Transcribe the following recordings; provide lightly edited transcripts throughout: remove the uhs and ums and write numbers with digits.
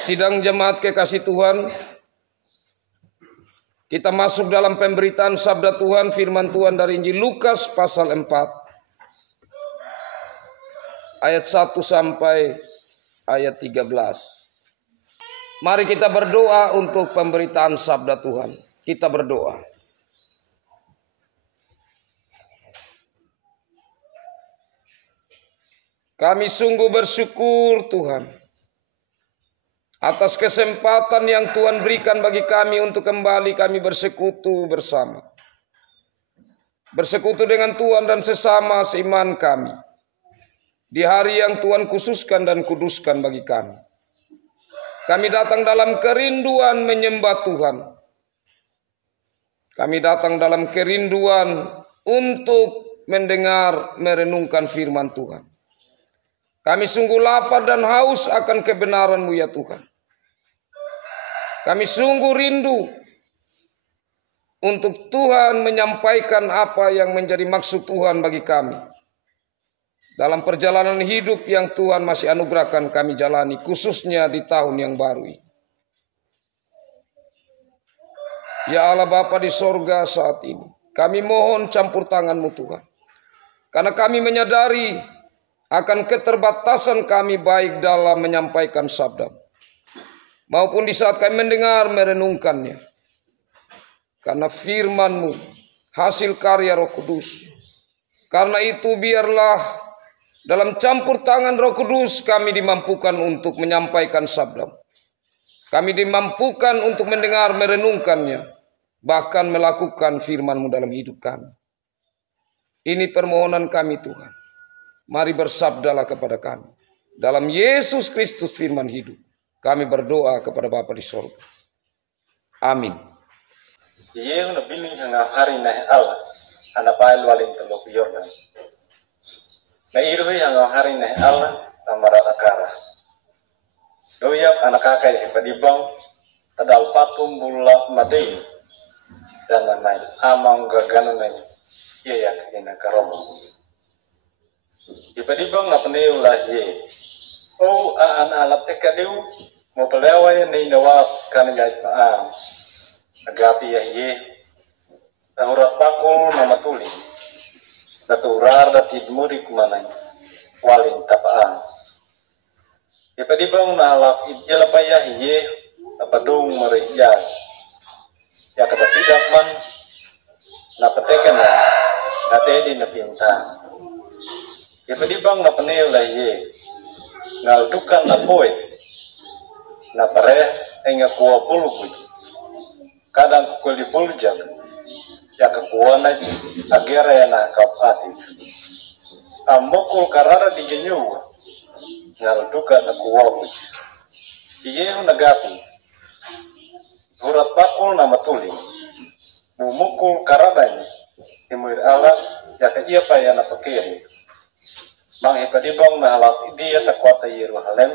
Sidang jemaat kekasih Tuhan, kita masuk dalam pemberitaan sabda Tuhan, firman Tuhan dari Injil Lukas pasal 4 ayat 1 sampai ayat 13. Mari kita berdoa untuk pemberitaan sabda Tuhan. Kita berdoa. Kami sungguh bersyukur Tuhan atas kesempatan yang Tuhan berikan bagi kami untuk kembali kami bersekutu bersama. Bersekutu dengan Tuhan dan sesama seiman kami. Di hari yang Tuhan khususkan dan kuduskan bagi kami. Kami datang dalam kerinduan menyembah Tuhan. Kami datang dalam kerinduan untuk mendengar, merenungkan firman Tuhan. Kami sungguh lapar dan haus akan kebenaran-Mu ya Tuhan. Kami sungguh rindu untuk Tuhan menyampaikan apa yang menjadi maksud Tuhan bagi kami. Dalam perjalanan hidup yang Tuhan masih anugerahkan kami jalani, khususnya di tahun yang baru ini. Ya Allah Bapa di sorga saat ini, kami mohon campur tangan-Mu Tuhan. Karena kami menyadari akan keterbatasan kami baik dalam menyampaikan sabda maupun di saat kami mendengar merenungkannya. Karena firman-Mu hasil karya Roh Kudus. Karena itu biarlah dalam campur tangan Roh Kudus kami dimampukan untuk menyampaikan sabda. Kami dimampukan untuk mendengar merenungkannya, bahkan melakukan firman-Mu dalam hidup kami. Ini permohonan kami Tuhan. Mari bersabdalah kepada kami. Dalam Yesus Kristus firman hidup, kami berdoa kepada Bapa di sorga. Amin. Yehu na bining hanga hari na Allah, anda pael walin telok Yordan. Na iruhi hanga hari na Allah, tamarat akara. Doyak anak kakai padibang, tadal patum bulat madei, dan nanay amang gagana na iyak ina karomo. Ipadibang na paneo lah ye. O aan alat tekadiu mo peleway ni nawat kanigay paan. Agapi ya ye. Nahurat pakol na matuli. Naturar da tidmuri kumanay. Walin tapaan. Ipadibang na alap idjalapay ya ye. Napadung mariyag. Ya katatidak man. Napatekan na. Natedi na pinta. Ipadibang na paneo lah ye. Ngaldukan na poe. Na pare ay nga kuwa pulugoy. Kadang kukuli puljag. Ya kakuwa na agera ya na kapatit. Amokul karara di genyuwa. Ngaldukan na kuwa goy. Iyeho nagapi. Hurat bakul na matuling. Mumukul karadanya. Imuir alat ya kaya pa ya na pakiri. Mang ipadibang na halak dia takwata yiru halem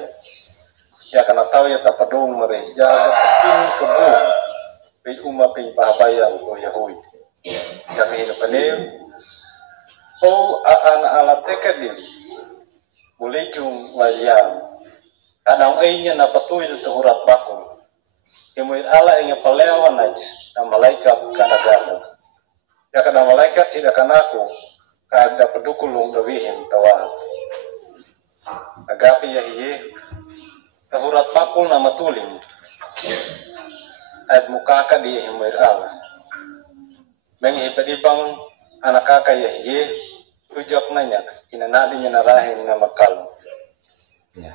ya kana tahu ya tapadung mari ya tapin kebu pe uma pe pahabayang ko yahui ya kahin panel o aan alat tekadil mulijung wayang kadang ainya na patuy sa hurat bakong imuit ala yang palewan aja na malaikat kanagana ya kadang malaikat tidak kanaku kada pedukulung dawihim tawat agapi ya hiye tahurat pakul na matuling at mukaka di himwir ala mengi ipadibang anak kakak ya hiye tujok nanya inanadi niya narahin na makal ya.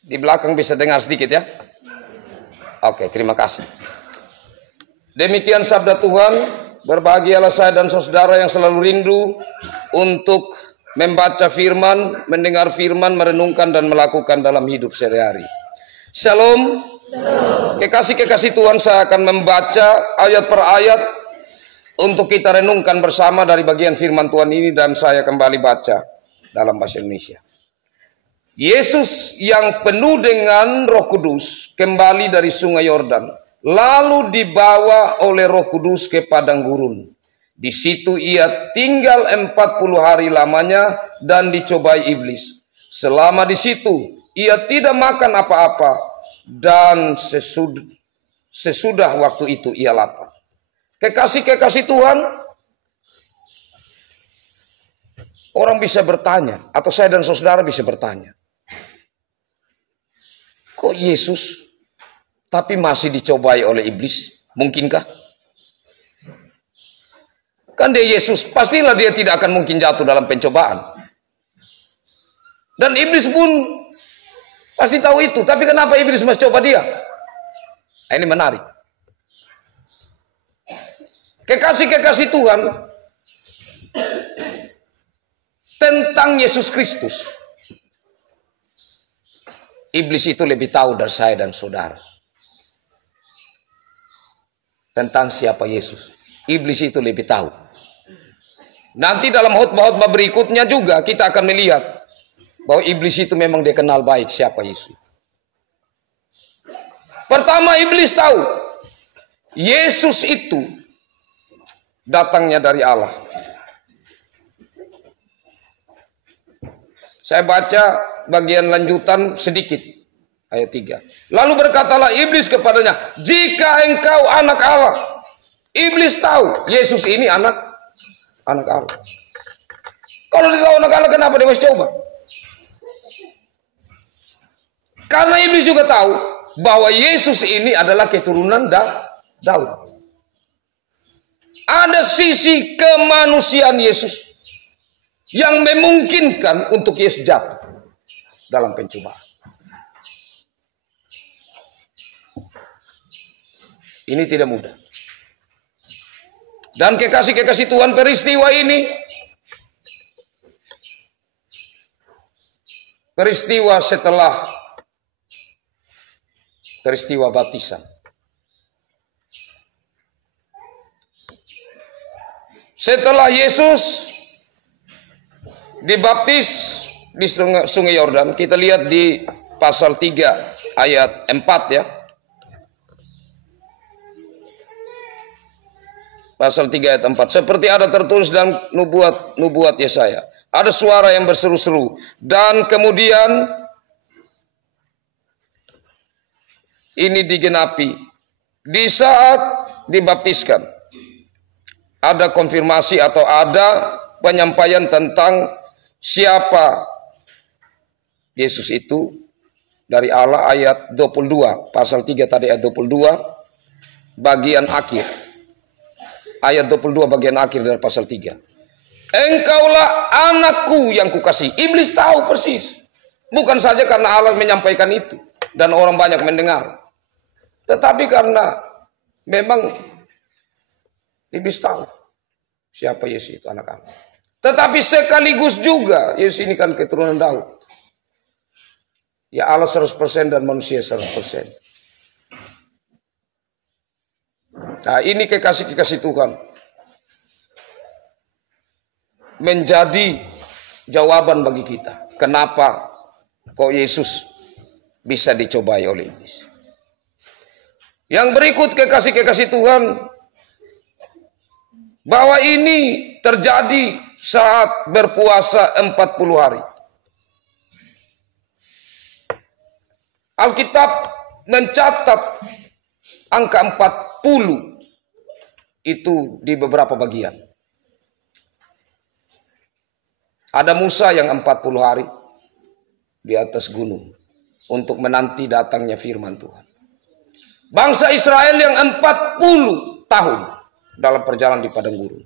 Di belakang bisa dengar sedikit ya. Oke, terima kasih. Demikian sabda Tuhan. Berbahagialah saya dan saudara yang selalu rindu untuk membaca firman, mendengar firman, merenungkan dan melakukan dalam hidup sehari-hari. Shalom. Kekasih-kekasih Tuhan, saya akan membaca ayat per ayat untuk kita renungkan bersama dari bagian firman Tuhan ini dan saya kembali baca dalam bahasa Indonesia. Yesus yang penuh dengan Roh Kudus kembali dari Sungai Yordan. Lalu dibawa oleh Roh Kudus ke padang gurun. Di situ ia tinggal 40 hari lamanya dan dicobai iblis. Selama di situ ia tidak makan apa-apa, dan sesudah waktu itu ia lapar. Kekasih-kekasih Tuhan, orang bisa bertanya, atau saya dan saudara bisa bertanya, kok Yesus tapi masih dicobai oleh iblis? Mungkinkah? Kan dia Yesus, pastilah dia tidak akan mungkin jatuh dalam pencobaan. Dan iblis pun pasti tahu itu. Tapi kenapa iblis masih coba dia? Nah, ini menarik. Kekasih-kekasih Tuhan, tentang Yesus Kristus, iblis itu lebih tahu dari saya dan saudara. Tentang siapa Yesus, iblis itu lebih tahu. Nanti dalam khotbah-khotbah berikutnya juga kita akan melihat bahwa iblis itu memang dia kenal baik siapa Yesus. Pertama, iblis tahu Yesus itu datangnya dari Allah. Saya baca bagian lanjutan sedikit, ayat 3. Lalu berkatalah iblis kepadanya, jika engkau anak Allah. Iblis tahu Yesus ini anak Allah. Kalau dia tahu anak Allah, kenapa dia masih coba? Karena iblis juga tahu bahwa Yesus ini adalah keturunan Daud. Ada sisi kemanusiaan Yesus yang memungkinkan untuk Yesus jatuh dalam pencobaan. Ini tidak mudah. Dan kekasih-kekasih Tuhan, peristiwa ini, peristiwa setelah peristiwa baptisan. Setelah Yesus dibaptis di Sungai Yordan, kita lihat di pasal 3 ayat 4 ya. Pasal 3 ayat 4. Seperti ada tertulis dalam nubuat Yesaya. Ada suara yang berseru-seru. Dan kemudian ini digenapi. Di saat dibaptiskan, ada konfirmasi atau ada penyampaian tentang siapa Yesus itu dari Allah, ayat 22. Pasal 3 tadi ayat 22. Bagian akhir. Ayat 22 bagian akhir dari pasal 3. Engkaulah anakku yang kukasihi. Iblis tahu persis. Bukan saja karena Allah menyampaikan itu dan orang banyak mendengar. Tetapi karena memang iblis tahu siapa Yesus itu, anak Allah. Tetapi sekaligus juga Yesus ini kan keturunan Daud. Ya, Allah 100% dan manusia 100%. Nah, ini kekasih-kekasih Tuhan menjadi jawaban bagi kita. Kenapa kok Yesus bisa dicobai oleh iblis? Yang berikut, kekasih-kekasih Tuhan, bahwa ini terjadi saat berpuasa 40 hari. Alkitab mencatat angka 40 itu di beberapa bagian. Ada Musa yang 40 hari di atas gunung untuk menanti datangnya firman Tuhan. Bangsa Israel yang 40 tahun dalam perjalanan di padang gurun.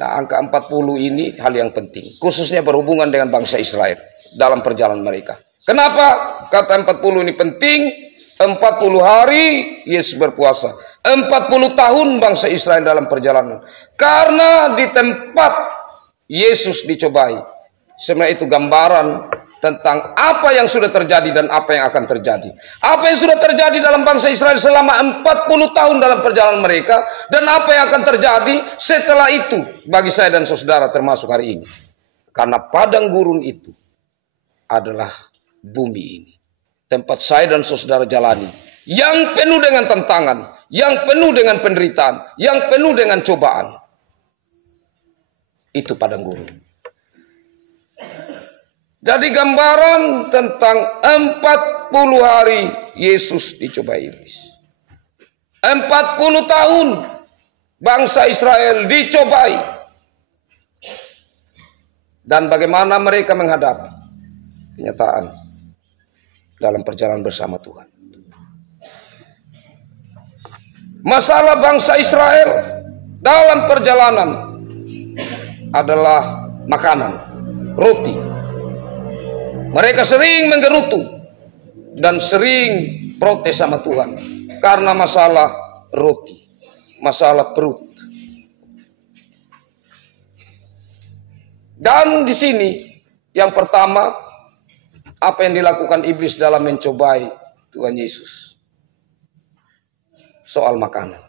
Nah, angka 40 ini hal yang penting, khususnya berhubungan dengan bangsa Israel dalam perjalanan mereka. Kenapa kata 40 ini penting? 40 hari Yesus berpuasa. 40 tahun bangsa Israel dalam perjalanan. Karena di tempat Yesus dicobai. Sebenarnya itu gambaran tentang apa yang sudah terjadi dan apa yang akan terjadi. Apa yang sudah terjadi dalam bangsa Israel selama 40 tahun dalam perjalanan mereka. Dan apa yang akan terjadi setelah itu bagi saya dan saudara termasuk hari ini. Karena padang gurun itu adalah bumi ini. Tempat saya dan saudara jalani. Yang penuh dengan tantangan. Yang penuh dengan penderitaan. Yang penuh dengan cobaan. Itu padang gurun. Jadi gambaran tentang 40 hari Yesus dicobai iblis. 40 tahun bangsa Israel dicobai. Dan bagaimana mereka menghadapi kenyataan dalam perjalanan bersama Tuhan. Masalah bangsa Israel dalam perjalanan adalah makanan, roti. Mereka sering menggerutu dan sering protes sama Tuhan karena masalah roti, masalah perut. Dan di sini yang pertama, apa yang dilakukan iblis dalam mencobai Tuhan Yesus? Soal makanan.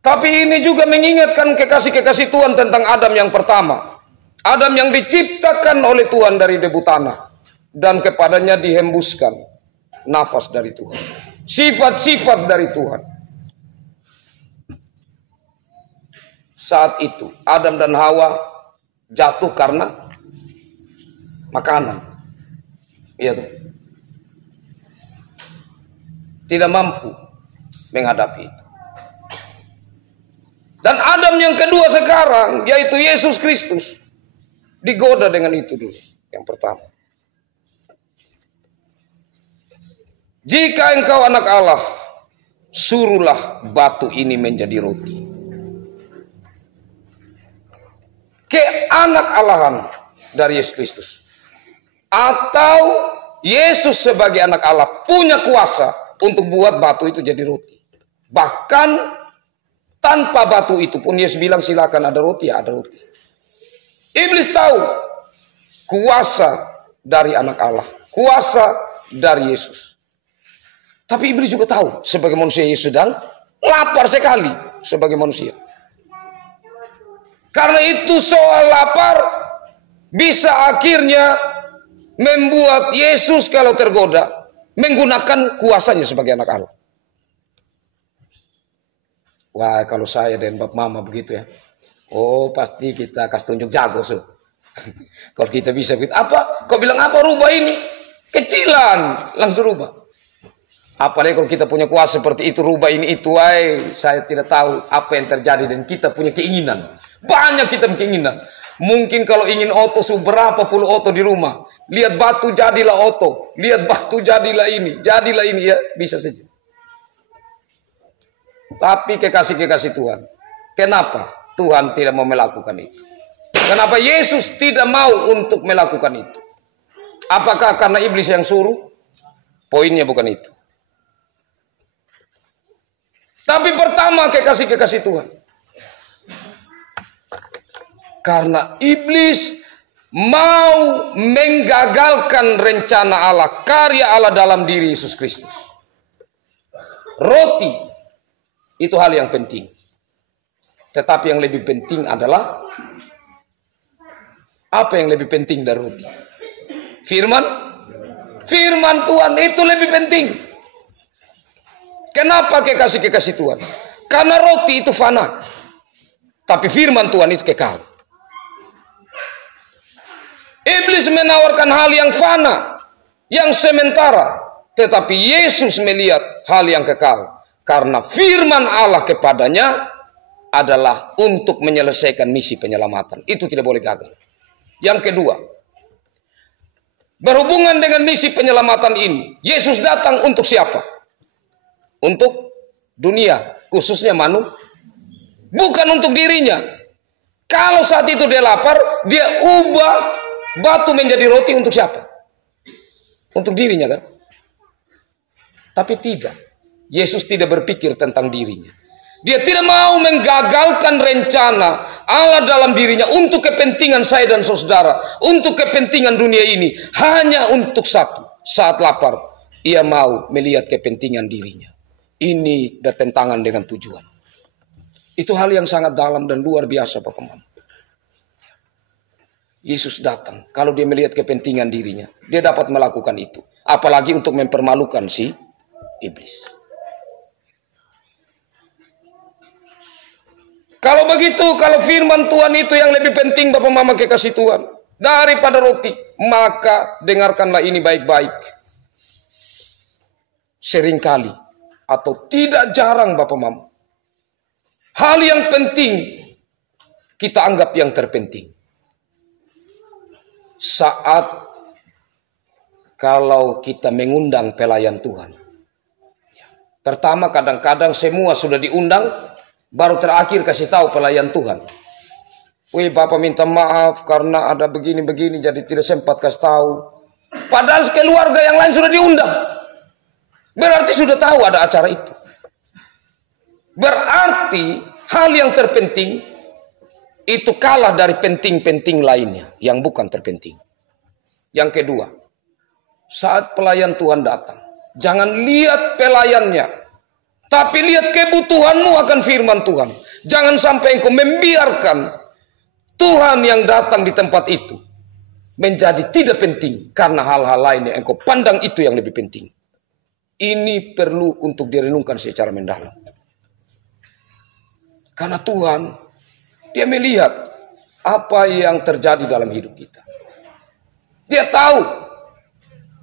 Tapi ini juga mengingatkan kekasih-kekasih Tuhan tentang Adam yang pertama. Adam yang diciptakan oleh Tuhan dari debu tanah. Dan kepadanya dihembuskan nafas dari Tuhan. Sifat-sifat dari Tuhan. Saat itu Adam dan Hawa jatuh karena makanan. Iya tuh. Tidak mampu menghadapi itu. Dan Adam yang kedua sekarang, yaitu Yesus Kristus, digoda dengan itu dulu. Yang pertama. Jika engkau anak Allah, suruhlah batu ini menjadi roti. Keanak-Allahan dari Yesus Kristus. Atau Yesus sebagai anak Allah punya kuasa untuk buat batu itu jadi roti. Bahkan tanpa batu itu pun Yesus bilang silakan ada roti, ya ada roti. Iblis tahu kuasa dari anak Allah, kuasa dari Yesus. Tapi iblis juga tahu sebagai manusia Yesus sedang lapar sekali sebagai manusia. Karena itu soal lapar bisa akhirnya membuat Yesus kalau tergoda menggunakan kuasanya sebagai anak Allah. Wah, kalau saya dan Bapak Mama begitu ya. Oh, pasti kita kasih tunjuk jago, so. Kalau kita bisa begitu. Apa? Kau bilang apa rubah ini? Kecilan, langsung rubah. Apalagi kalau kita punya kuasa seperti itu, rubah ini itu, saya tidak tahu apa yang terjadi dan kita punya keinginan. Banyak kita keinginan. Mungkin kalau ingin oto berapa puluh oto di rumah. Lihat batu jadilah oto. Lihat batu jadilah ini ya, bisa saja. Tapi kekasih-kekasih Tuhan, kenapa Tuhan tidak mau melakukan itu? Kenapa Yesus tidak mau untuk melakukan itu? Apakah karena iblis yang suruh? Poinnya bukan itu. Tapi pertama kekasih-kekasih Tuhan, karena iblis mau menggagalkan rencana Allah, karya Allah dalam diri Yesus Kristus. Roti itu hal yang penting. Tetapi yang lebih penting adalah apa yang lebih penting dari roti? Firman Tuhan itu lebih penting. Kenapa kekasih-kekasih Tuhan? Karena roti itu fana. Tapi firman Tuhan itu kekal. Iblis menawarkan hal yang fana, yang sementara. Tetapi Yesus melihat hal yang kekal. Karena firman Allah kepadanya adalah untuk menyelesaikan misi penyelamatan. Itu tidak boleh gagal. Yang kedua, berhubungan dengan misi penyelamatan ini, Yesus datang untuk siapa? Untuk dunia, khususnya manusia. Bukan untuk dirinya. Kalau saat itu dia lapar, dia ubah batu menjadi roti untuk siapa? Untuk dirinya kan? Tapi tidak. Yesus tidak berpikir tentang dirinya. Dia tidak mau menggagalkan rencana Allah dalam dirinya untuk kepentingan saya dan saudara, untuk kepentingan dunia ini, hanya untuk satu. Saat lapar, ia mau melihat kepentingan dirinya. Ini bertentangan dengan tujuan. Itu hal yang sangat dalam dan luar biasa, Bapak Mama. Yesus datang, kalau dia melihat kepentingan dirinya, dia dapat melakukan itu. Apalagi untuk mempermalukan si iblis. Kalau begitu, kalau firman Tuhan itu yang lebih penting, Bapak Mama kekasih Tuhan, daripada roti, maka dengarkanlah ini baik-baik. Seringkali atau tidak jarang Bapak Mama, hal yang penting kita anggap yang terpenting. Saat kalau kita mengundang pelayan Tuhan, pertama kadang-kadang semua sudah diundang, baru terakhir kasih tahu pelayan Tuhan. Wih, Bapak minta maaf karena ada begini-begini jadi tidak sempat kasih tahu. Padahal keluarga yang lain sudah diundang. Berarti sudah tahu ada acara itu. Berarti hal yang terpenting itu kalah dari penting-penting lainnya yang bukan terpenting. Yang kedua, saat pelayan Tuhan datang, jangan lihat pelayannya, tapi lihat kebutuhanmu akan firman Tuhan. Jangan sampai engkau membiarkan Tuhan yang datang di tempat itu menjadi tidak penting karena hal-hal lain yang engkau pandang itu yang lebih penting. Ini perlu untuk direnungkan secara mendalam. Karena Tuhan, Dia melihat apa yang terjadi dalam hidup kita. Dia tahu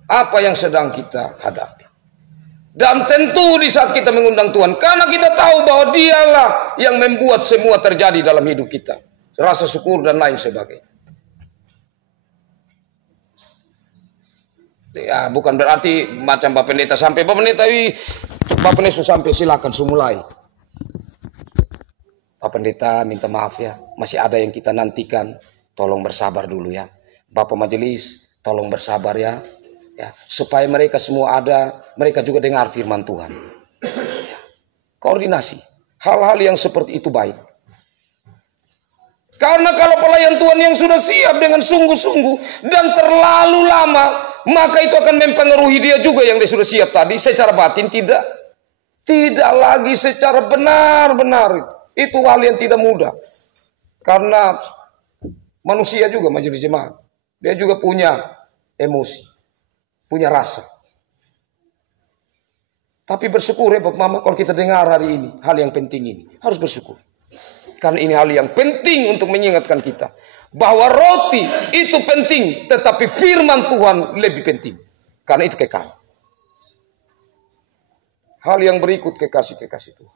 apa yang sedang kita hadapi. Dan tentu di saat kita mengundang Tuhan, karena kita tahu bahwa Dialah yang membuat semua terjadi dalam hidup kita. Rasa syukur dan lain sebagainya. Ya, bukan berarti macam Bapak Pendeta sampai Bapak Pendeta sampai silakan semulai. Bapak Pendeta minta maaf ya, masih ada yang kita nantikan, tolong bersabar dulu ya. Bapak Majelis tolong bersabar ya, supaya mereka semua ada, mereka juga dengar firman Tuhan. Ya. Koordinasi, hal-hal yang seperti itu baik. Karena kalau pelayan Tuhan yang sudah siap dengan sungguh-sungguh dan terlalu lama, maka itu akan mempengaruhi dia juga yang dia sudah siap tadi. Secara batin tidak lagi secara benar-benar itu. Itu hal yang tidak mudah. Karena manusia juga majelis jemaat. Dia juga punya emosi, punya rasa. Tapi bersyukur ya Bapak Mama kalau kita dengar hari ini hal yang penting ini. Harus bersyukur. Karena ini hal yang penting untuk mengingatkan kita. Bahwa roti itu penting, tetapi firman Tuhan lebih penting. Karena itu kekal. Hal yang berikut kekasih-kekasih Tuhan.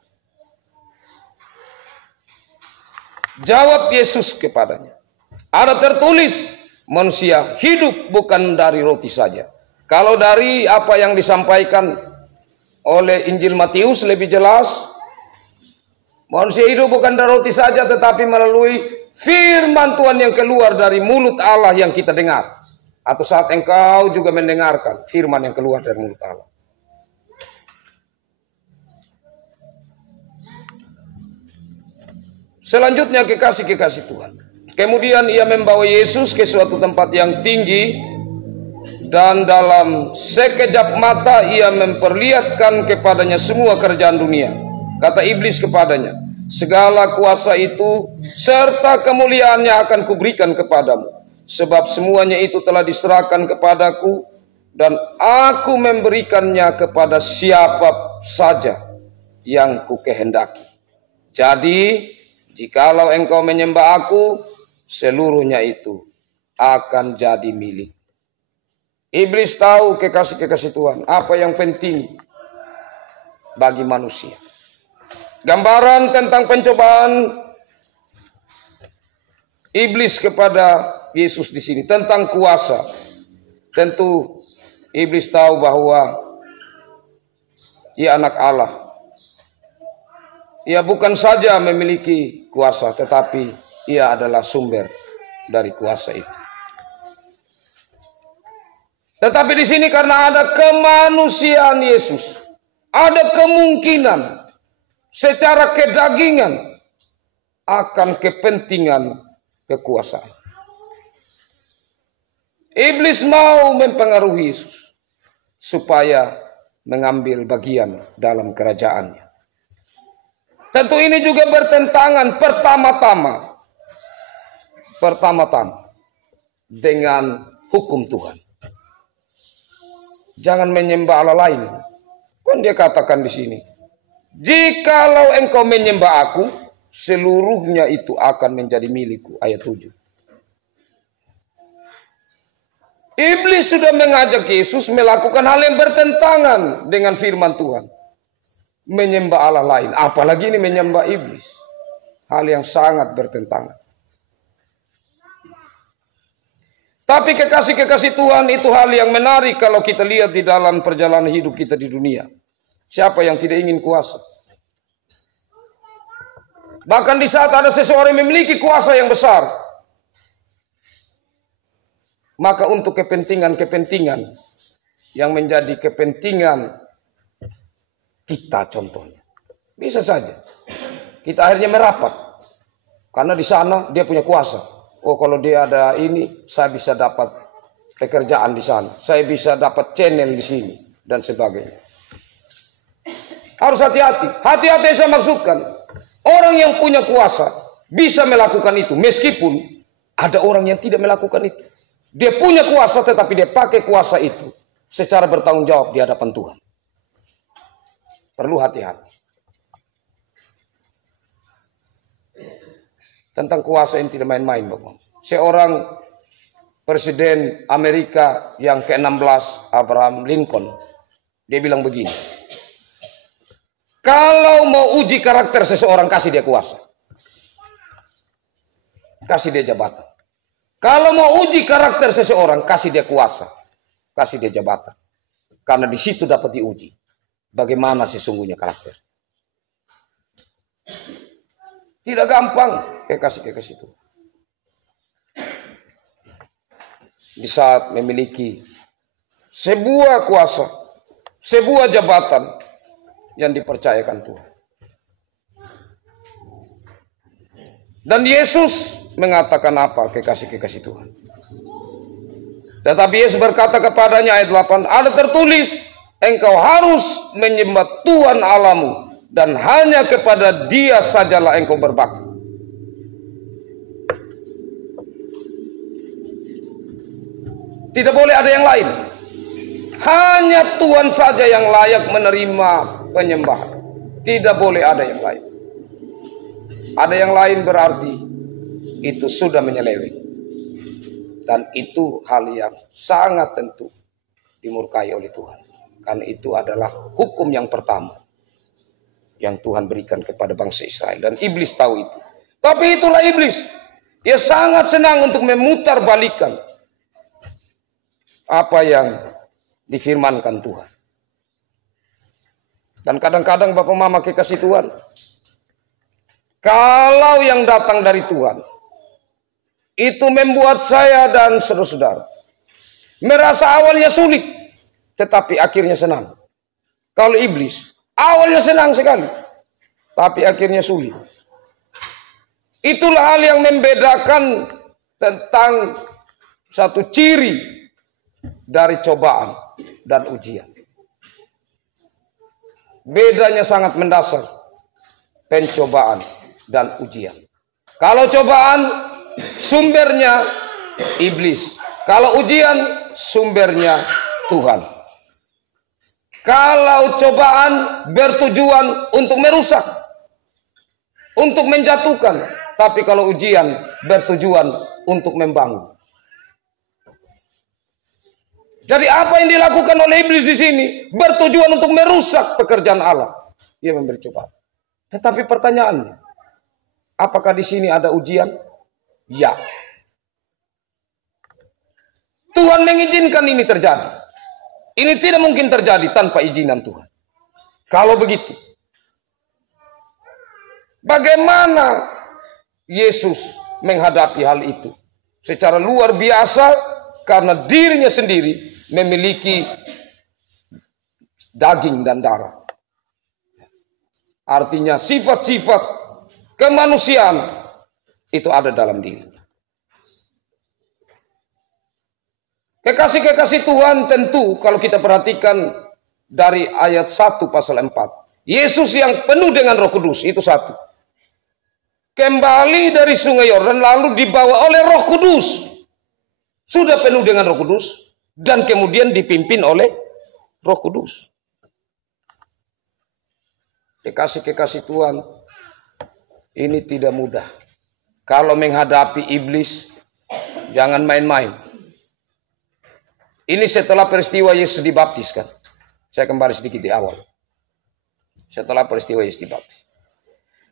Jawab Yesus kepadanya. Ada tertulis, manusia hidup bukan dari roti saja. Kalau dari apa yang disampaikan oleh Injil Matius lebih jelas, manusia hidup bukan dari roti saja, tetapi melalui firman Tuhan yang keluar dari mulut Allah yang kita dengar. Atau saat engkau juga mendengarkan firman yang keluar dari mulut Allah. Selanjutnya kekasih-kekasih Tuhan. Kemudian ia membawa Yesus ke suatu tempat yang tinggi. Dan dalam sekejap mata ia memperlihatkan kepadanya semua kerajaan dunia. Kata iblis kepadanya, segala kuasa itu serta kemuliaannya akan kuberikan kepadamu. Sebab semuanya itu telah diserahkan kepadaku. Dan aku memberikannya kepada siapa saja yang kukehendaki. Jadi, jikalau engkau menyembah aku, seluruhnya itu akan jadi milik. Iblis tahu kekasih-kekasih Tuhan, apa yang penting bagi manusia. Gambaran tentang pencobaan iblis kepada Yesus di sini tentang kuasa. Tentu iblis tahu bahwa ia anak Allah. Ia bukan saja memiliki kuasa, tetapi ia adalah sumber dari kuasa itu. Tetapi di sini karena ada kemanusiaan Yesus, ada kemungkinan secara kedagingan akan kepentingan kekuasaan. Iblis mau mempengaruhi Yesus supaya mengambil bagian dalam kerajaannya. Tentu ini juga bertentangan pertama-tama dengan hukum Tuhan. Jangan menyembah Allah lain. Kan dia katakan di sini, jikalau engkau menyembah aku, seluruhnya itu akan menjadi milikku. Ayat 7. Iblis sudah mengajak Yesus melakukan hal yang bertentangan dengan firman Tuhan. Menyembah Allah lain, apalagi ini menyembah iblis. Hal yang sangat bertentangan. Tapi kekasih-kekasih Tuhan itu hal yang menarik kalau kita lihat di dalam perjalanan hidup kita di dunia. Siapa yang tidak ingin kuasa? Bahkan di saat ada seseorang yang memiliki kuasa yang besar, maka untuk kepentingan-kepentingan yang menjadi kepentingan kita contohnya, bisa saja kita akhirnya merapat karena di sana dia punya kuasa. Oh, kalau dia ada ini, saya bisa dapat pekerjaan di sana, saya bisa dapat channel di sini dan sebagainya. Harus hati-hati. Hati-hati yang saya maksudkan, orang yang punya kuasa bisa melakukan itu meskipun ada orang yang tidak melakukan itu. Dia punya kuasa tetapi dia pakai kuasa itu secara bertanggung jawab di hadapan Tuhan. Perlu hati-hati. Tentang kuasa yang tidak main-main, Bapak. Seorang Presiden Amerika yang ke-16, Abraham Lincoln, dia bilang begini. Kalau mau uji karakter seseorang, kasih dia kuasa. Kasih dia jabatan. Kalau mau uji karakter seseorang, kasih dia kuasa. Kasih dia jabatan. Karena di situ dapat diuji bagaimana sesungguhnya karakter. Tidak gampang kekasih-kekasih itu. Di saat memiliki sebuah kuasa, sebuah jabatan yang dipercayakan Tuhan. Dan Yesus mengatakan apa kekasih-kekasih Tuhan? Tetapi Yesus berkata kepadanya ayat 8, ada tertulis, engkau harus menyembah Tuhan Allahmu dan hanya kepada Dia sajalah engkau berbakti. Tidak boleh ada yang lain. Hanya Tuhan saja yang layak menerima penyembahan. Tidak boleh ada yang lain. Ada yang lain berarti itu sudah menyeleweng. Dan itu hal yang sangat tentu dimurkai oleh Tuhan. Karena itu adalah hukum yang pertama yang Tuhan berikan kepada bangsa Israel. Dan iblis tahu itu. Tapi itulah iblis. Dia sangat senang untuk memutarbalikkan apa yang difirmankan Tuhan. Dan kadang-kadang Bapak Mama kekasih Tuhan, kalau yang datang dari Tuhan itu membuat saya dan saudara-saudara merasa awalnya sulit, tetapi akhirnya senang. Kalau iblis awalnya senang sekali, tapi akhirnya sulit. Itulah hal yang membedakan tentang satu ciri dari cobaan dan ujian. Bedanya sangat mendasar, pencobaan dan ujian. Kalau cobaan, sumbernya iblis. Kalau ujian, sumbernya Tuhan. Kalau cobaan bertujuan untuk merusak, untuk menjatuhkan. Tapi kalau ujian bertujuan untuk membangun. Jadi apa yang dilakukan oleh iblis di sini bertujuan untuk merusak pekerjaan Allah. Dia memberi cobaan. Tetapi pertanyaannya, apakah di sini ada ujian? Ya. Tuhan mengizinkan ini terjadi. Ini tidak mungkin terjadi tanpa izinan Tuhan. Kalau begitu, bagaimana Yesus menghadapi hal itu? Secara luar biasa, karena dirinya sendiri memiliki daging dan darah. Artinya sifat-sifat kemanusiaan itu ada dalam dirinya. Kekasih-kekasih Tuhan, tentu kalau kita perhatikan dari ayat 1 pasal 4. Yesus yang penuh dengan Roh Kudus, itu satu. Kembali dari sungai Yordan lalu dibawa oleh Roh Kudus. Sudah penuh dengan Roh Kudus dan kemudian dipimpin oleh Roh Kudus. Kekasih-kekasih Tuhan, ini tidak mudah. Kalau menghadapi iblis, jangan main-main. Ini setelah peristiwa Yesus dibaptis kan. Saya kembali sedikit di awal. Setelah peristiwa Yesus dibaptis.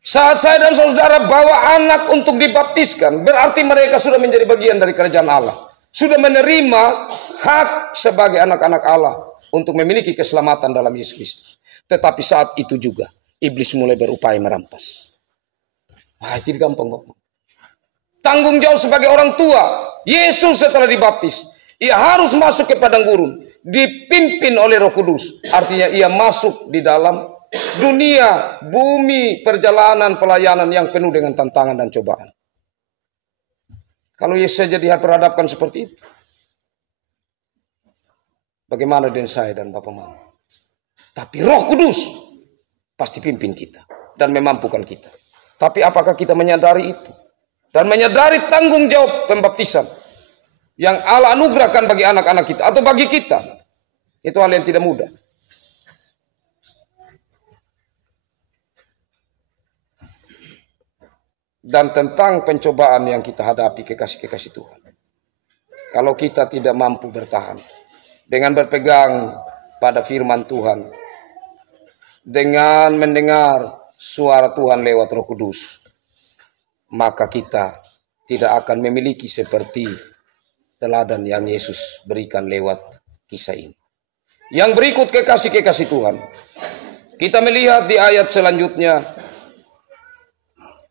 Saat saya dan saudara bawa anak untuk dibaptiskan, berarti mereka sudah menjadi bagian dari kerajaan Allah. Sudah menerima hak sebagai anak-anak Allah untuk memiliki keselamatan dalam Yesus Kristus. Tetapi saat itu juga, iblis mulai berupaya merampas. Wah, itu gampang, Bapak. Tanggung jawab sebagai orang tua, Yesus setelah dibaptis, ia harus masuk ke padang gurun, dipimpin oleh Roh Kudus. Artinya ia masuk di dalam dunia, bumi, perjalanan, pelayanan yang penuh dengan tantangan dan cobaan. Kalau Yesus saja diperhadapkan seperti itu, bagaimana dengan saya dan Bapak Mama? Tapi Roh Kudus pasti pimpin kita dan memampukan kita. Tapi apakah kita menyadari itu? Dan menyadari tanggung jawab pembaptisan yang Allah anugerahkan bagi anak-anak kita atau bagi kita. Itu hal yang tidak mudah. Dan tentang pencobaan yang kita hadapi, kekasih-kekasih Tuhan. Kalau kita tidak mampu bertahan dengan berpegang pada firman Tuhan, dengan mendengar suara Tuhan lewat Roh Kudus, maka kita tidak akan memiliki seperti teladan yang Yesus berikan lewat kisah ini. Yang berikut, kekasih-kekasih Tuhan, kita melihat di ayat selanjutnya.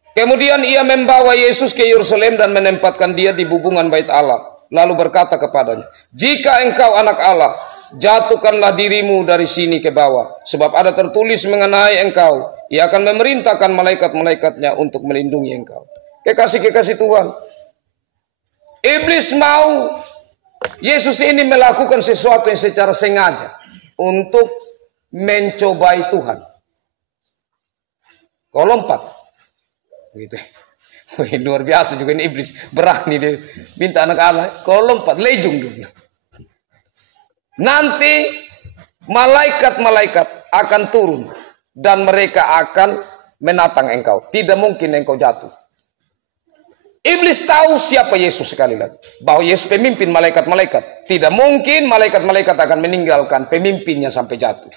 Kemudian ia membawa Yesus ke Yerusalem dan menempatkan dia di bubungan bait Allah. Lalu berkata kepadanya, jika engkau anak Allah, jatuhkanlah dirimu dari sini ke bawah. Sebab ada tertulis mengenai engkau, ia akan memerintahkan malaikat-malaikatnya untuk melindungi engkau. Kekasih-kekasih Tuhan, iblis mau Yesus ini melakukan sesuatu yang secara sengaja untuk mencobai Tuhan. Kau lompat. Gitu. Luar biasa juga ini iblis, berani dia minta anak Allah, kau lompat, lejung dulu. Nanti malaikat-malaikat akan turun dan mereka akan menatang engkau. Tidak mungkin engkau jatuh. Iblis tahu siapa Yesus sekali lagi. Bahwa Yesus pemimpin malaikat-malaikat. Tidak mungkin malaikat-malaikat akan meninggalkan pemimpinnya sampai jatuh.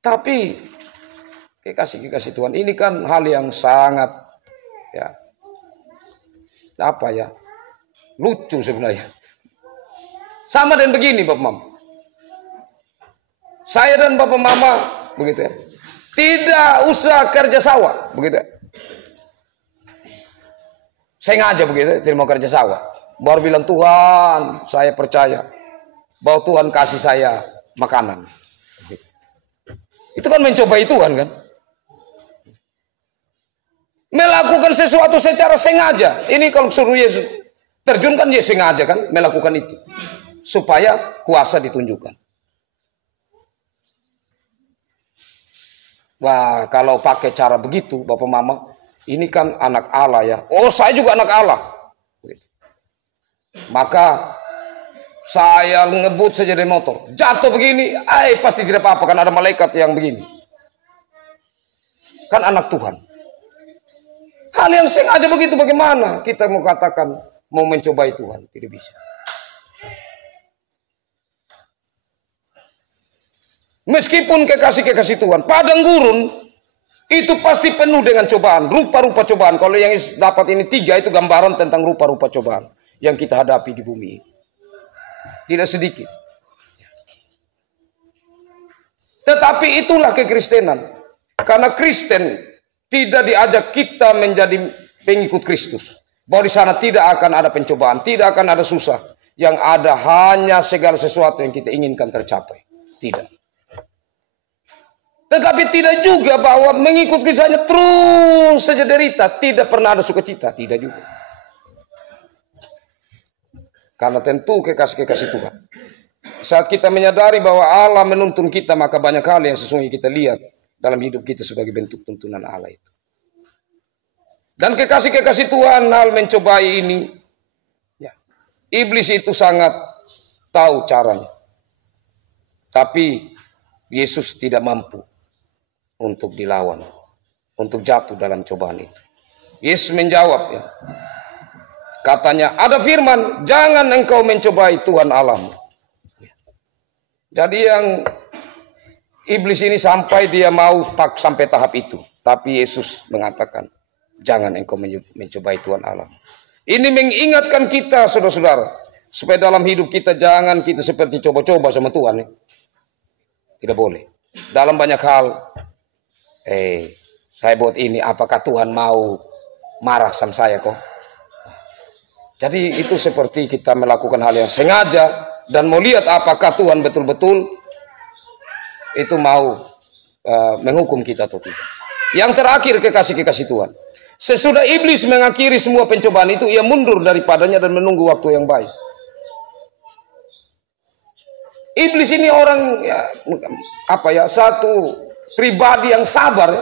Tapi kekasih Tuhan, ini kan hal yang sangat lucu sebenarnya. Sama dengan begini Bapak Mama. Saya dan Bapak Mama begitu ya. Tidak usah kerja sawah, begitu ya. Sengaja begitu, tidak mau kerja sawah. Baru bilang, Tuhan, saya percaya bahwa Tuhan kasih saya makanan. Itu kan mencobai Tuhan kan? Melakukan sesuatu secara sengaja. Ini kalau suruh Yesus terjun kan, Yesus sengaja kan melakukan itu. Supaya kuasa ditunjukkan. Wah, kalau pakai cara begitu, Bapak Mama, ini kan anak Allah ya. Oh, saya juga anak Allah. Maka saya ngebut saja dari motor, jatuh begini, pasti tidak apa-apa kan ada malaikat yang begini. Kan anak Tuhan. Hal yang sengaja begitu, bagaimana kita mau katakan mau mencobai Tuhan? Tidak bisa. Meskipun kekasih-kekasih Tuhan, padang gurun itu pasti penuh dengan cobaan, rupa-rupa cobaan. Kalau yang dapat ini 3 itu gambaran tentang rupa-rupa cobaan yang kita hadapi di bumi ini. Tidak sedikit. Tetapi itulah kekristenan. Karena Kristen tidak diajak kita menjadi pengikut Kristus. Bahwa di sana tidak akan ada pencobaan, tidak akan ada susah. Yang ada hanya segala sesuatu yang kita inginkan tercapai. Tidak. Tetapi tidak juga bahwa mengikut kisahnya terus saja derita, tidak pernah ada sukacita, tidak juga. Karena tentu kekasih-kekasih Tuhan, saat kita menyadari bahwa Allah menuntun kita, maka banyak hal yang sesungguhnya kita lihat dalam hidup kita sebagai bentuk tuntunan Allah itu. Dan kekasih-kekasih Tuhan, hal mencobai ini, ya, iblis itu sangat tahu caranya. Tapi Yesus tidak mampu untuk dilawan, untuk jatuh dalam cobaan itu. Yesus menjawab, ya, Katanya, ada firman, jangan engkau mencobai Tuhan Allahmu. Jadi yang iblis ini sampai dia mau sampai tahap itu. Tapi Yesus mengatakan, jangan engkau mencobai Tuhan Allahmu. Ini mengingatkan kita, saudara-saudara, supaya dalam hidup kita jangan kita seperti coba-coba sama Tuhan. Tidak boleh. Dalam banyak hal, saya buat ini, apakah Tuhan mau marah sama saya kok? Jadi itu seperti kita melakukan hal yang sengaja dan mau lihat apakah Tuhan betul-betul itu mau menghukum kita atau tidak. Yang terakhir, kekasih-kekasih Tuhan. Sesudah iblis mengakhiri semua pencobaan itu, ia mundur daripadanya dan menunggu waktu yang baik. Iblis ini orang satu pribadi yang sabar.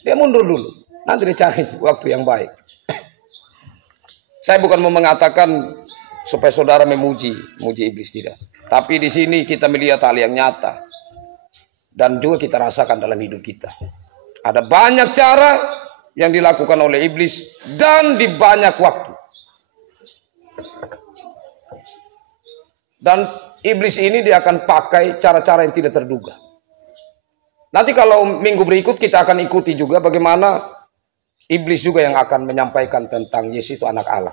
Dia mundur dulu. Nanti dicari waktu yang baik. Saya bukan mau mengatakan supaya saudara memuji iblis, tidak. Tapi di sini kita melihat hal yang nyata dan juga kita rasakan dalam hidup kita. Ada banyak cara yang dilakukan oleh iblis dan di banyak waktu. Dan iblis ini dia akan pakai cara-cara yang tidak terduga. Nanti kalau minggu berikut kita akan ikuti juga bagaimana iblis juga yang akan menyampaikan tentang Yesus itu anak Allah.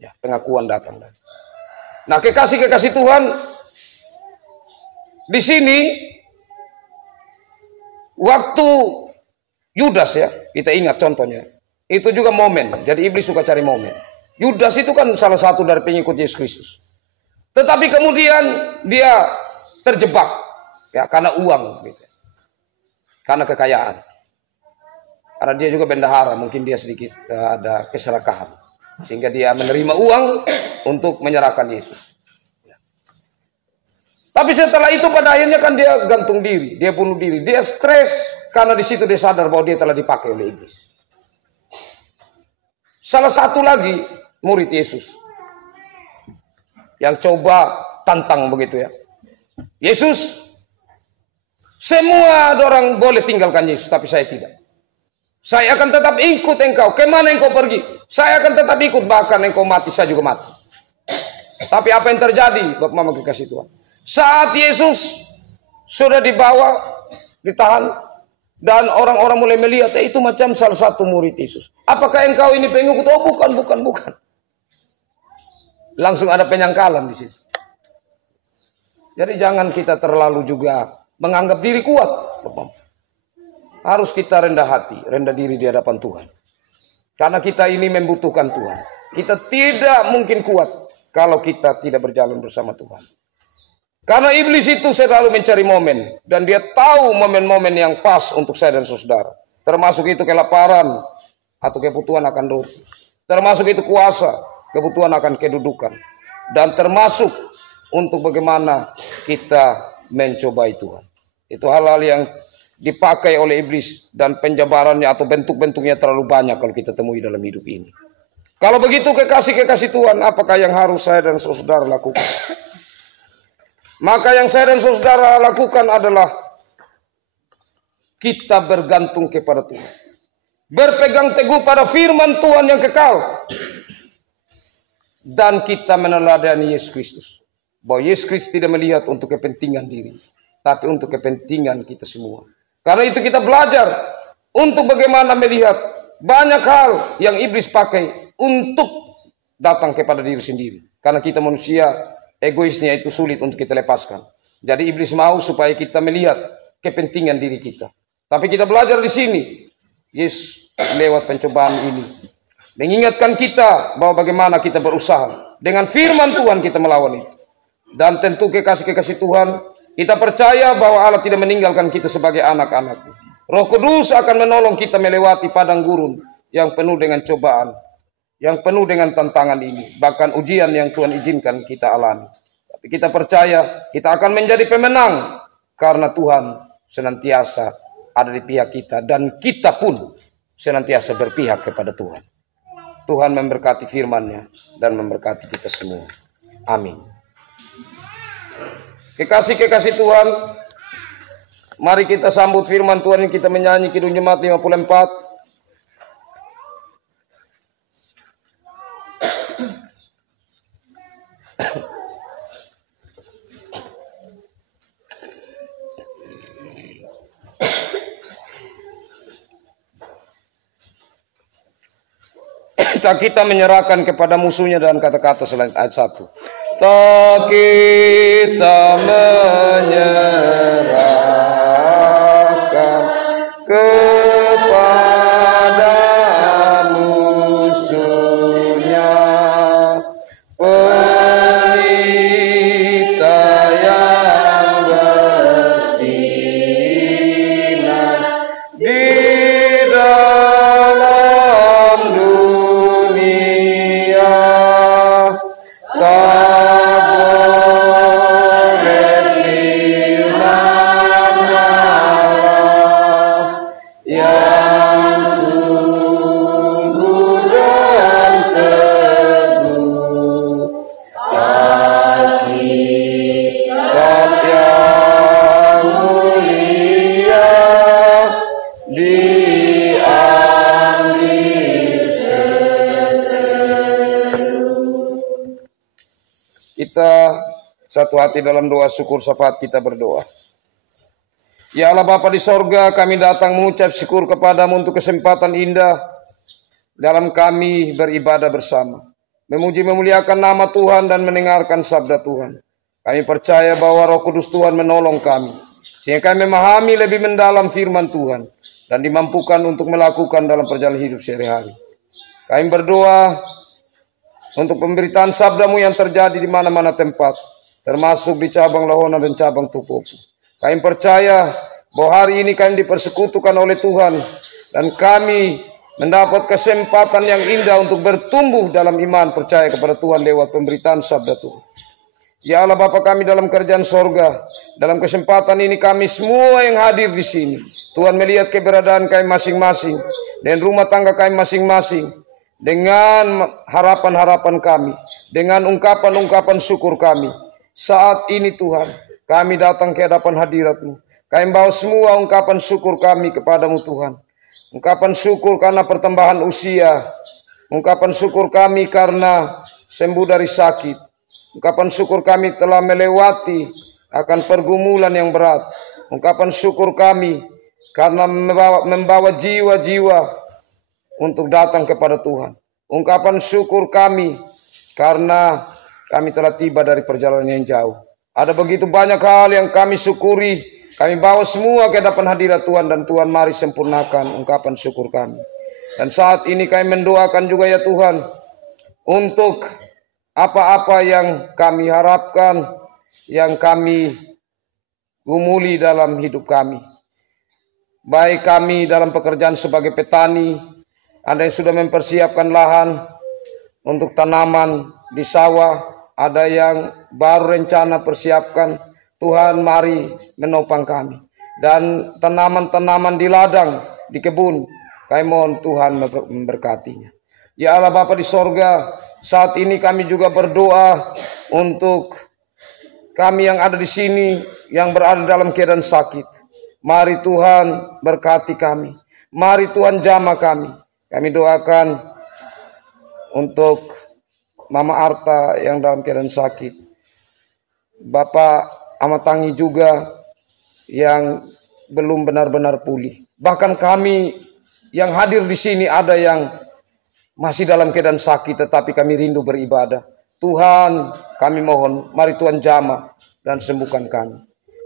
Ya, pengakuan datang. Nah, kekasih-kekasih Tuhan, di sini waktu Yudas ya, kita ingat contohnya. Itu juga momen. Jadi iblis suka cari momen. Yudas itu kan salah satu dari pengikut Yesus Kristus. Tetapi kemudian dia terjebak ya karena uang gitu. Karena kekayaan. Karena dia juga bendahara, mungkin dia sedikit ada keserakahan. Sehingga dia menerima uang untuk menyerahkan Yesus. Tapi setelah itu pada akhirnya kan dia gantung diri, dia bunuh diri, dia stres karena di situ dia sadar bahwa dia telah dipakai oleh iblis. Salah satu lagi murid Yesus yang coba tantang begitu ya. Yesus, semua orang boleh tinggalkan Yesus, tapi saya tidak. Saya akan tetap ikut engkau. Kemana engkau pergi? Saya akan tetap ikut. Bahkan engkau mati, saya juga mati. Tapi apa yang terjadi, Bapak Mama kekasih Tuhan? Saat Yesus sudah dibawa, ditahan, dan orang-orang mulai melihat, itu macam salah satu murid Yesus. Apakah engkau ini pengikut? Oh bukan. Langsung ada penyangkalan di situ. Jadi jangan kita terlalu juga menganggap diri kuat, Bapak. Harus kita rendah hati, rendah diri di hadapan Tuhan. Karena kita ini membutuhkan Tuhan. Kita tidak mungkin kuat kalau kita tidak berjalan bersama Tuhan. Karena iblis itu selalu mencari momen. Dan dia tahu momen-momen yang pas untuk saya dan saudara. Termasuk itu kelaparan atau kebutuhan akan roti. Termasuk itu kuasa, kebutuhan akan kedudukan. Dan termasuk untuk bagaimana kita mencobai Tuhan. Itu hal-hal yang dipakai oleh iblis dan penjabarannya atau bentuk-bentuknya terlalu banyak kalau kita temui dalam hidup ini. Kalau begitu kekasih-kekasih Tuhan, apakah yang harus saya dan saudara lakukan? Maka yang saya dan saudara lakukan adalah kita bergantung kepada Tuhan. Berpegang teguh pada firman Tuhan yang kekal. Dan kita meneladani Yesus Kristus. Bahwa Yesus Kristus tidak melihat untuk kepentingan diri, tapi untuk kepentingan kita semua. Karena itu kita belajar untuk bagaimana melihat banyak hal yang iblis pakai untuk datang kepada diri sendiri. Karena kita manusia, egoisnya itu sulit untuk kita lepaskan. Jadi iblis mau supaya kita melihat kepentingan diri kita. Tapi kita belajar di sini, Yesus lewat pencobaan ini mengingatkan kita bahwa bagaimana kita berusaha. Dengan firman Tuhan kita melawan itu. Dan tentu kekasih-kekasih Tuhan, kita percaya bahwa Allah tidak meninggalkan kita sebagai anak-anak. Roh Kudus akan menolong kita melewati padang gurun yang penuh dengan cobaan, yang penuh dengan tantangan ini. Bahkan ujian yang Tuhan izinkan kita alami. Tapi kita percaya kita akan menjadi pemenang karena Tuhan senantiasa ada di pihak kita. Dan kita pun senantiasa berpihak kepada Tuhan. Tuhan memberkati firman-Nya dan memberkati kita semua. Amin. Kekasih-kekasih Tuhan, mari kita sambut firman Tuhan yang kita menyanyi Kidung Jemaat 54. kita menyerahkan kepada musuhnya dan kata-kata selain ayat 1. Tak kita menyerahkan kepada musuhnya, pelita yang bersinar di dalam dunia, tak boleh firman Allah yang sungguh dan teguh, Alkitab yang mulia diambil sepenuh. Kita satu hati dalam doa syukur syafaat, kita berdoa. Ya Allah Bapa di sorga, kami datang mengucap syukur kepadamu untuk kesempatan indah dalam kami beribadah bersama, memuji memuliakan nama Tuhan dan mendengarkan sabda Tuhan. Kami percaya bahwa Roh Kudus Tuhan menolong kami, sehingga kami memahami lebih mendalam firman Tuhan dan dimampukan untuk melakukan dalam perjalanan hidup sehari-hari. Kami berdoa untuk pemberitaan sabdamu yang terjadi di mana-mana tempat, termasuk di cabang Lahona dan cabang Tupopu. Kami percaya bahwa hari ini kami dipersekutukan oleh Tuhan dan kami mendapat kesempatan yang indah untuk bertumbuh dalam iman percaya kepada Tuhan lewat pemberitaan sabda Tuhan. Ya Allah Bapa kami dalam kerajaan sorga, dalam kesempatan ini kami semua yang hadir di sini, Tuhan melihat keberadaan kami masing-masing dan rumah tangga kami masing-masing, dengan harapan-harapan kami, dengan ungkapan-ungkapan syukur kami. Saat ini Tuhan, kami datang ke hadapan hadirat-Mu. Kami bawa semua ungkapan syukur kami kepadamu Tuhan. Ungkapan syukur karena pertambahan usia. Ungkapan syukur kami karena sembuh dari sakit. Ungkapan syukur kami telah melewati akan pergumulan yang berat. Ungkapan syukur kami karena membawa jiwa-jiwa untuk datang kepada Tuhan. Ungkapan syukur kami karena kami telah tiba dari perjalanan yang jauh. Ada begitu banyak hal yang kami syukuri. Kami bawa semua ke hadapan hadirat Tuhan dan Tuhan mari sempurnakan ungkapan syukur kami. Dan saat ini kami mendoakan juga ya Tuhan, untuk apa-apa yang kami harapkan, yang kami gumuli dalam hidup kami. Baik kami dalam pekerjaan sebagai petani, ada yang sudah mempersiapkan lahan untuk tanaman di sawah, ada yang baru rencana persiapkan. Tuhan mari menopang kami. Dan tanaman-tanaman di ladang, di kebun, kami mohon Tuhan memberkatinya. Ya Allah Bapa di sorga, saat ini kami juga berdoa untuk kami yang ada di sini, yang berada dalam keadaan sakit. Mari Tuhan berkati kami. Mari Tuhan jamah kami. Kami doakan untuk Mama Arta yang dalam keadaan sakit. Bapak Amatangi juga yang belum benar-benar pulih. Bahkan kami yang hadir di sini ada yang masih dalam keadaan sakit tetapi kami rindu beribadah. Tuhan, kami mohon, mari Tuhan jamah dan sembuhkan kami.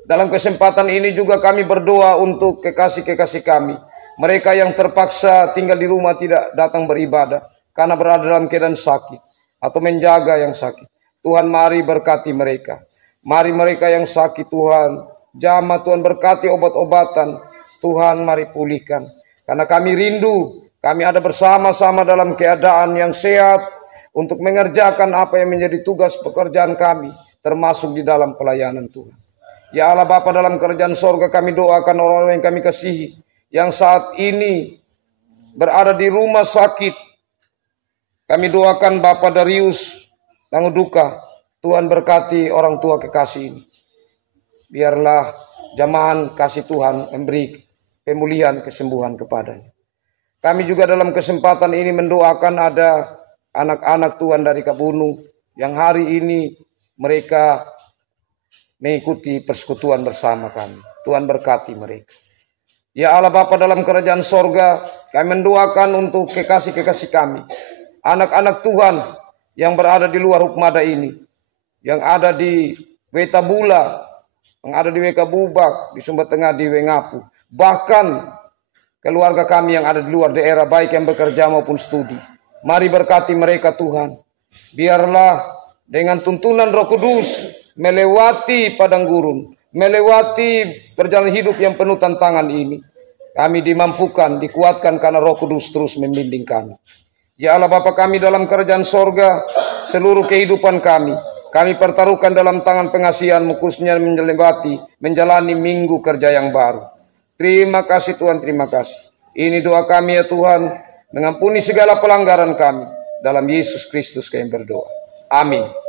Dalam kesempatan ini juga kami berdoa untuk kekasih-kekasih kami. Mereka yang terpaksa tinggal di rumah tidak datang beribadah karena berada dalam keadaan sakit atau menjaga yang sakit. Tuhan mari berkati mereka. Mari mereka yang sakit Tuhan jamah, Tuhan berkati obat-obatan. Tuhan mari pulihkan. Karena kami rindu, kami ada bersama-sama dalam keadaan yang sehat untuk mengerjakan apa yang menjadi tugas pekerjaan kami, termasuk di dalam pelayanan Tuhan. Ya Allah Bapa dalam kerajaan sorga, kami doakan orang-orang yang kami kasihi, yang saat ini berada di rumah sakit. Kami doakan Bapak Darius Tanguduka, Tuhan berkati orang tua kekasih ini. Biarlah jamahan kasih Tuhan memberi pemulihan kesembuhan kepadanya. Kami juga dalam kesempatan ini mendoakan ada anak-anak Tuhan dari Kabunu yang hari ini mereka mengikuti persekutuan bersama kami. Tuhan berkati mereka. Ya Allah Bapa dalam kerajaan sorga, kami mendoakan untuk kekasih-kekasih kami. anak-anak Tuhan yang berada di luar Hukmada ini, yang ada di Wetabula, yang ada di Wekabubak, di Sumba Tengah, di Wengapu, bahkan keluarga kami yang ada di luar daerah, baik yang bekerja maupun studi. Mari berkati mereka Tuhan. Biarlah dengan tuntunan Roh Kudus melewati padang gurun, melewati perjalanan hidup yang penuh tantangan ini, kami dimampukan, dikuatkan karena Roh Kudus terus membimbing kami. Ya Allah Bapa kami dalam kerajaan sorga, seluruh kehidupan kami pertaruhkan dalam tangan pengasihan-Mu, khususnya menjalani minggu kerja yang baru. Terima kasih Tuhan, terima kasih. Ini doa kami ya Tuhan, mengampuni segala pelanggaran kami. Dalam Yesus Kristus kami berdoa. Amin.